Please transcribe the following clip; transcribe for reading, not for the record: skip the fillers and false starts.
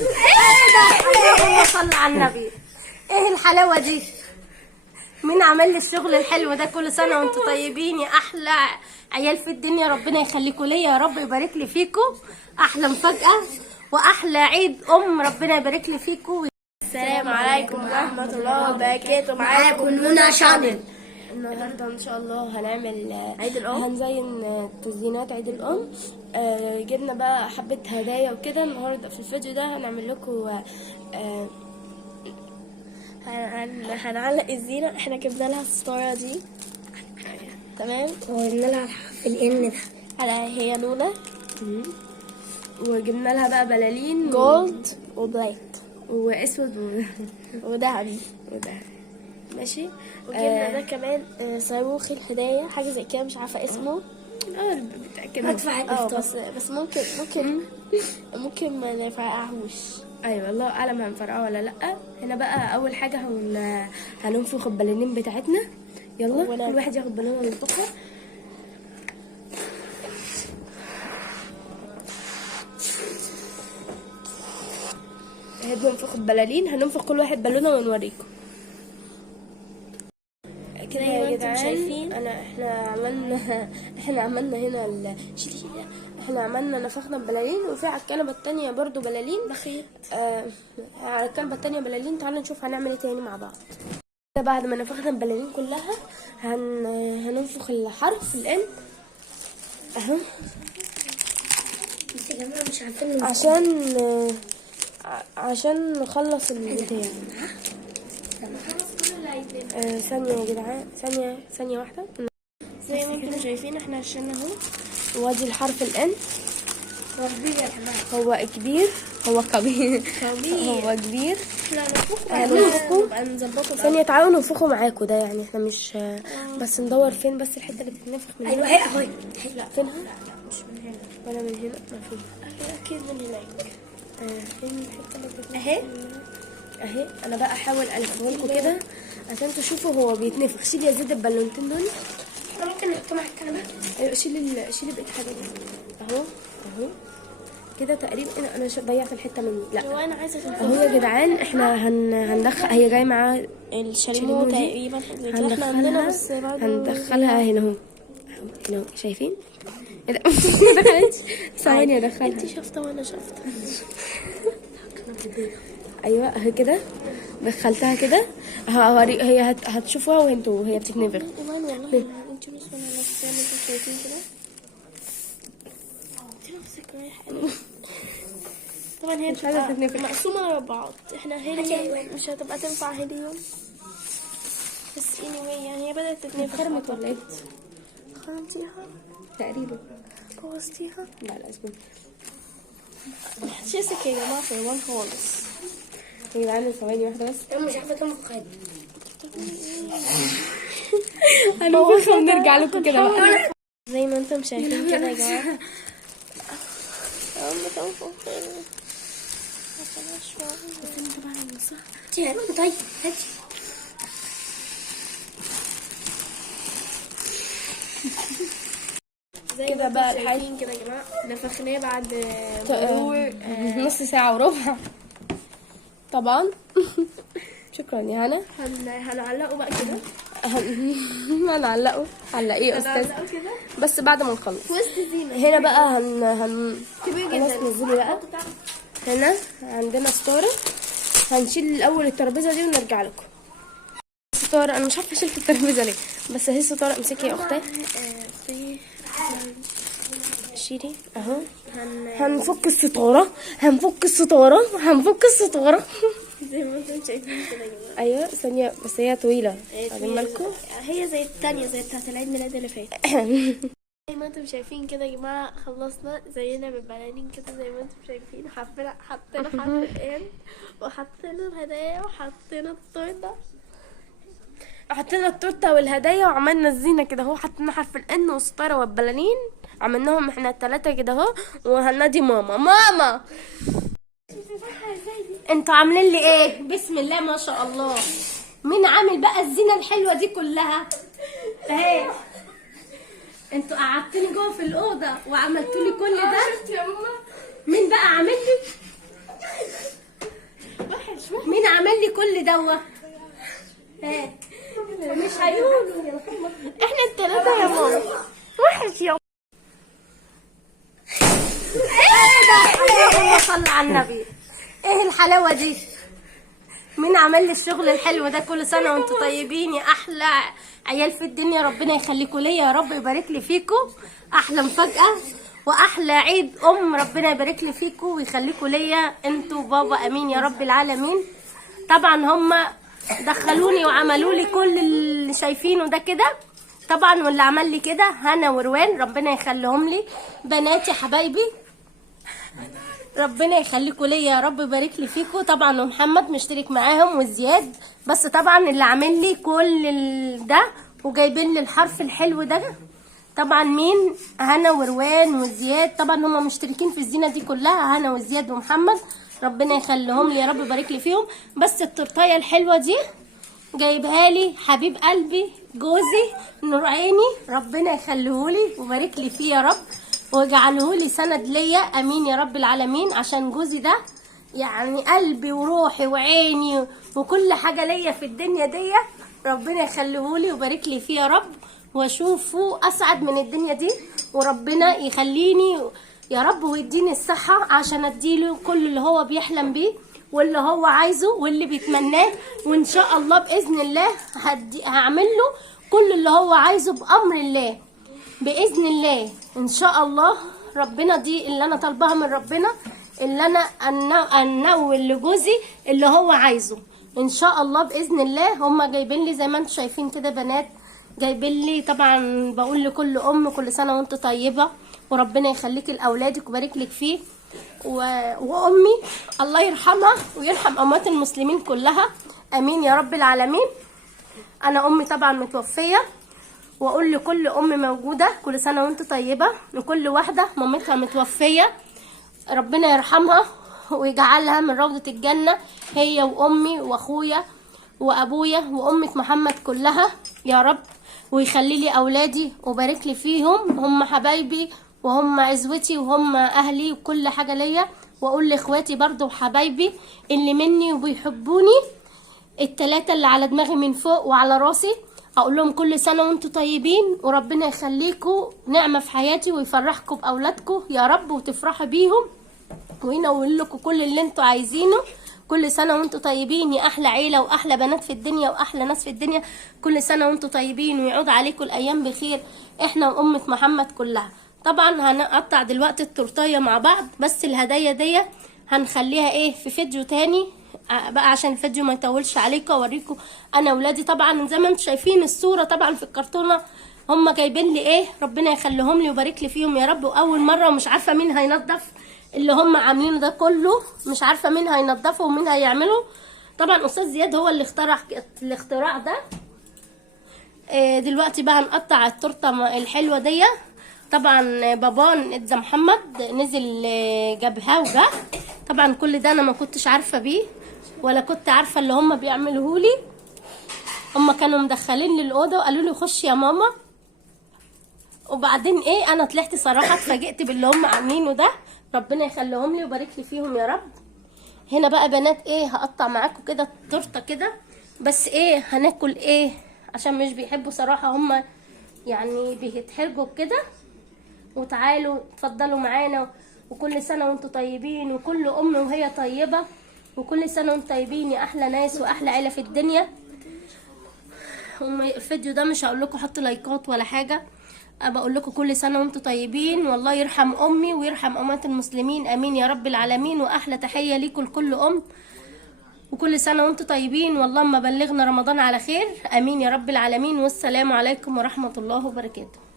ايه ده؟ اللهم صل على النبي. ايه الحلاوه دي؟ مين عمل لي الشغل الحلو ده؟ كل سنه وانتم طيبين يا احلى عيال في الدنيا، ربنا يخليكم ليا يا رب، يبارك لي فيكم. احلى مفاجاه واحلى عيد ربنا يبارك لي فيكم. السلام عليكم ورحمة الله وبركاته. معاكم نونا شانل. النهارده ان شاء الله هنعمل عيد الام، هنزين تزيينات عيد الام. جبنا بقى حبة هدايا وكده. النهارده في الفيديو ده هنعمل لكم هنعلق الزينة. احنا جبنا لها الستارة دي، تمام، وقلنا لها في الان ده على هي نونا، وجبنا لها بقى بلالين جولد وبلاك واسود وذهبي ماشي. وجبنا ده كمان صاروخ الهدايا، حاجة زي كده مش عارفة اسمه. بتأكد هدفع الإفطار. بس ممكن ما نفرقعهوش. ايوه الله اعلم هنفرقعه ولا لا. هنا بقى اول حاجه هننفخ البلالين بتاعتنا. يلا كل واحد ياخد بالونه وينفخها. هننفخ البلالين، هننفخ كل واحد بالونه ونوريكم كده يا جدعان. شايفين احنا عملنا هنا احنا عملنا نفخنا ببلالين، وفي على الكنبه التانية برضو بلالين بخيط. على الكنبه التانية بلالين. تعالوا نشوف هنعمل ايه تاني مع بعض. بعد ما نفخنا البلالين كلها هننفخ الحرف الان اهو، بس يا جماعه مش عارفين عشان نخلص البتاع. ثانية يا جدعان، ثانية واحدة. زي ما انتم شايفين احنا عشان اهو. وادي الحرف الان. هو كبير يا جماعه، هو كبير، هو كبير، هو كبير. هننفخه نظبطه. ثانية، تعالوا ننفخه معاكم ده، يعني احنا مش بس ندور فين بس الحتة اللي بتتنفخ من ايوه هنا. اهي. لا فينها؟ مش من هنا ولا من هنا؟ ما فين؟ اكيد من هناك. فين الحتة اللي بتتنفخ؟ اهي اهي. انا بقى احاول الفه لكم كده عشان تشوفوا هو بيتنفخ. شيل يا زيد البالونتين دول. ممكن نحطه مع الكلمه. ايوه شيل بقية حاجة دي. اهو كده تقريبا. انا ضيعت الحتة مني. لا لو انا عايزه اهو يا جدعان. احنا هندخل، هي جايه معاه الشاليمو تقريبا. احنا عندنا بس هندخلها هنا اهو. هنا اهو شايفين؟ ايه ده؟ ما دخلتش. ثواني ادخلها. انت شافته وانا شافته. ايوه اهي كده دخلتها كده. هوري هي هتشوفوها وهي بتتنفخ. ايمان والله انت مش وانا نفسي زي ما انتم شايفين كده. انت نفسك رايحه. طبعا هي مش عايزه بتبقى تتنفخ. مقسومه على بعض. احنا هيليوم مش هتبقى تنفع هيليوم، بس anyway يعني هي بدات تتنفخ. خرمت ولا ايه؟ خرمتيها تقريبا. بوظتيها. لا اسمع شيسك يا جماعه في الوان خالص. يا جدعان ثواني واحده بس. انا مش عارفه تنفخ هادي. هننفخ ونرجع لكم كده بقى. زي ما انتم شايفين كده يا جماعه. طيب زي كده بقى الحاجين كده يا جماعه. نفخناه بعد مرور نص ساعة وربع طبعا. شكرا يا هنا. هنعلقه بقى كده. هنعلقه. علقيه يا استاذ هنعلقه كده بس بعد ما نخلص. وسط الزينه. هنا بقى كبير خلاص جدا. نزلي بقى. هنا عندنا ستارة. هنشيل الاول الترابيزه دي ونرجع لكم. ستارة انا مش عارفه شلت الترابيزه ليه، بس اهي ستارة. امسكي يا اختي. شيلي اهو. هنفك الستارة. زي ما انتم شايفين كده يا جماعه. ايوه ثانية بس هي طويلة. واخدين بالكم؟ هي زي التانية زي بتاعت العيد ميلاد اللي فات. زي ما انتم شايفين كده يا جماعه. خلصنا زينا بالبلالين كده زي ما انتم شايفين. حطينا حرف الان وحطينا الهدايا وحطينا التورته. حطينا التورته والهدايا وعملنا الزينه كده اهو. حطينا حرف الان والستاره والبلالين. عملناهم احنا الثلاثه كده اهو. وهنادي ماما. انتوا عاملين لي ايه؟ بسم الله ما شاء الله. مين عامل بقى الزينه الحلوه دي كلها؟ اهي. انتوا قعدتوني جوه في الاوضه وعملتوا لي كل ده. يا ماما مين بقى عامل لي؟ دوا؟ مش هيقولوا يا محمد. احنا التلاتة يا ماما. وحش يا اللهم صل على النبي. ايه الحلاوه دي؟ مين عمل لي الشغل الحلو ده؟ كل سنه وانتم طيبين يا احلى عيال في الدنيا، ربنا يخليكم ليا يا رب، يبارك لي فيكم. احلى مفاجاه واحلى عيد ربنا يبارك لي فيكم ويخليكم ليا انتوا بابا، امين يا رب العالمين. طبعا هم دخلوني وعملوا لي كل اللي شايفينه ده كده طبعا، واللي عمل لي كده هنا وروان، ربنا يخليهم لي بناتي حبايبي، ربنا يخليكم ليا يا رب، يبارك لي فيكم طبعا. ومحمد مشترك معاهم وزياد، بس طبعا اللي عامل لي كل ده وجايبين لي الحرف الحلو ده طبعا مين؟ هنا وروان وزياد، طبعا هم مشتركين في الزينه دي كلها، هنا وزياد ومحمد، ربنا يخليهم لي يا رب، يبارك لي فيهم. بس التورتايه الحلوه دي جايبها لي حبيب قلبي جوزي نور عيني، ربنا يخليهولي ويبارك لي فيه يا رب، ويجعله لي سند ليا، امين يا رب العالمين. عشان جوزي ده يعني قلبي وروحي وعيني وكل حاجه ليا في الدنيا دي، ربنا يخليهولي ويبارك لي فيه يا رب، واشوفه اسعد من الدنيا دي، وربنا يخليني يا رب ويديني الصحه عشان اديله كل اللي هو بيحلم بيه واللي هو عايزه واللي بيتمناه، وان شاء الله باذن الله هعمل له كل اللي هو عايزه بامر الله باذن الله ان شاء الله. ربنا دي اللي انا طالباها من ربنا، اللي انا انول لجوزي اللي هو عايزه ان شاء الله باذن الله. هما جايبين لي زي ما انتم شايفين كده بنات، جايبين لي طبعا، بقول لكل ام كل سنه وانت طيبه، وربنا يخليك لاولادك ويبارك لك فيه. وامي الله يرحمها ويرحم اموات المسلمين كلها، امين يا رب العالمين. انا امي طبعا متوفيه، واقول لكل ام موجوده كل سنه وانت طيبه، وكل واحده مامتها متوفيه ربنا يرحمها ويجعلها من روضه الجنه، هي وامي واخويا وابويا وامه محمد كلها يا رب، ويخلي لي اولادي وبارك لي فيهم، هم حبايبي وهم عزوتي وهم اهلي وكل حاجه ليا. واقول لاخواتي برضو وحبايبي اللي مني وبيحبوني التلاتة اللي على دماغي من فوق وعلى راسي، اقول لهم كل سنه وانتم طيبين، وربنا يخليكم نعمه في حياتي ويفرحكم باولادكم يا رب، وتفرحوا بيهم وينول لكم كل اللي انتوا عايزينه. كل سنه وانتم طيبين يا احلى عيله واحلى بنات في الدنيا واحلى ناس في الدنيا، كل سنه وانتم طيبين ويعود عليكم الايام بخير، احنا وامه محمد كلها. طبعا هنقطع دلوقتي التورتايه مع بعض، بس الهدايا دي هنخليها ايه في فيديو تاني بقى عشان الفيديو ما يطولش عليكم، اوريكم انا ولادي. طبعا زي ما انتم شايفين الصوره طبعا في الكرتونه هم جايبين لي ايه، ربنا يخليهم لي ويبارك لي فيهم يا رب. واول مره ومش عارفه مين هينظف اللي هم عاملينه ده كله، مش عارفه مين هينظفه ومين هيعمله. طبعا استاذ زياد هو اللي اخترع الاختراع ده. دلوقتي بقى هنقطع التورته الحلوه دي. طبعا بابان ادى محمد نزل جابها وجه، طبعا كل ده انا ما كنتش عارفه بيه ولا كنت عارفه اللي هم بيعملوه لي. هم كانوا مدخلين لي الاوضه وقالوا لي خش يا ماما، وبعدين ايه انا طلعت صراحه اتفاجئت باللي هم عاملينه ده، ربنا يخليهم لي ويبارك لي فيهم يا رب. هنا بقى بنات ايه هقطع معاكم كده التورته كده، بس ايه هناكل ايه عشان مش بيحبوا صراحه، هم يعني بيتحرجوا كده. وتعالوا اتفضلوا معانا، وكل سنه وانتم طيبين، وكل ام وهي طيبه، وكل سنه وانتم طيبين يا احلى ناس واحلى عيله في الدنيا. الفيديو ده مش هقول لكم حطوا لايكات ولا حاجه، بقول لكم كل سنه وانتم طيبين، والله يرحم امي ويرحم اموات المسلمين، امين يا رب العالمين. واحلى تحيه ليكم لكل ام، وكل سنه وانتم طيبين، والله ما بلغنا رمضان على خير، امين يا رب العالمين. والسلام عليكم ورحمه الله وبركاته.